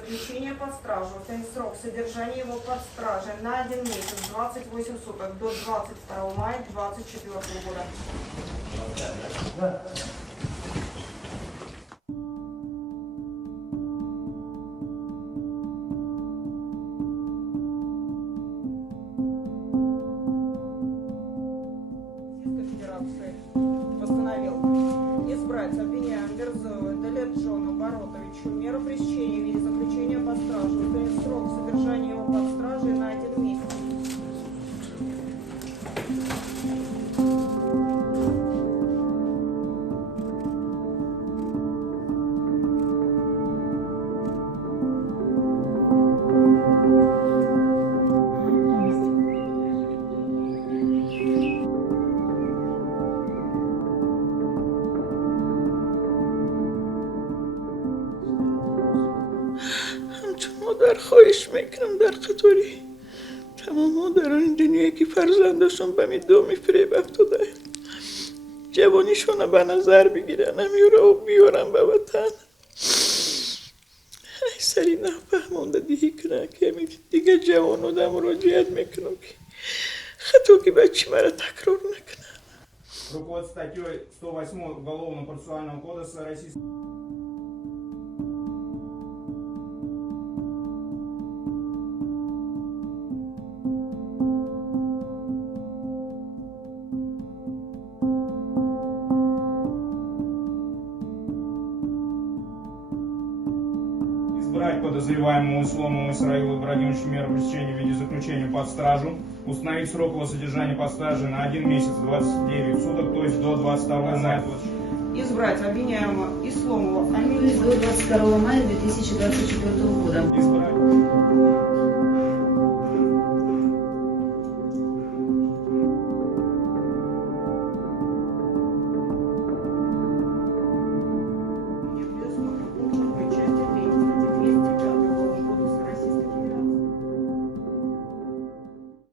заключения под стражу, срок содержания его под стражей на 1 месяц 28 суток до 22 мая 2024 года. Федерации постановил избрать обвиняемого Берзову Далерджону Баротовичу меру пресечения в виде заключения под стражу, срок содержания его под стражей на 1 месяц. مادر خواهش میکنم در خطوری تمام مادران این دنیایی که فرزندشون به دو میفریبت داده جوانیشون به نظر بگیرن و بیارن به وطن ای سری نفهمونده دیگه کنه که دیگه جوان آدم مراجعت میکنم که خطا که بچه مرا تکرار نکنه. Руководство статьей 108 Уголовно-процессуального кодекса Российской избрать подозреваемому Исломову Исраилу Ибрагимовичу меру пресечения в виде заключения под стражу, установить срок его содержания под стражей на 1 месяц 29 суток, то есть до 22 мая. Избрать обвиняемого Исломова до 22 мая 2024 года. Избрать.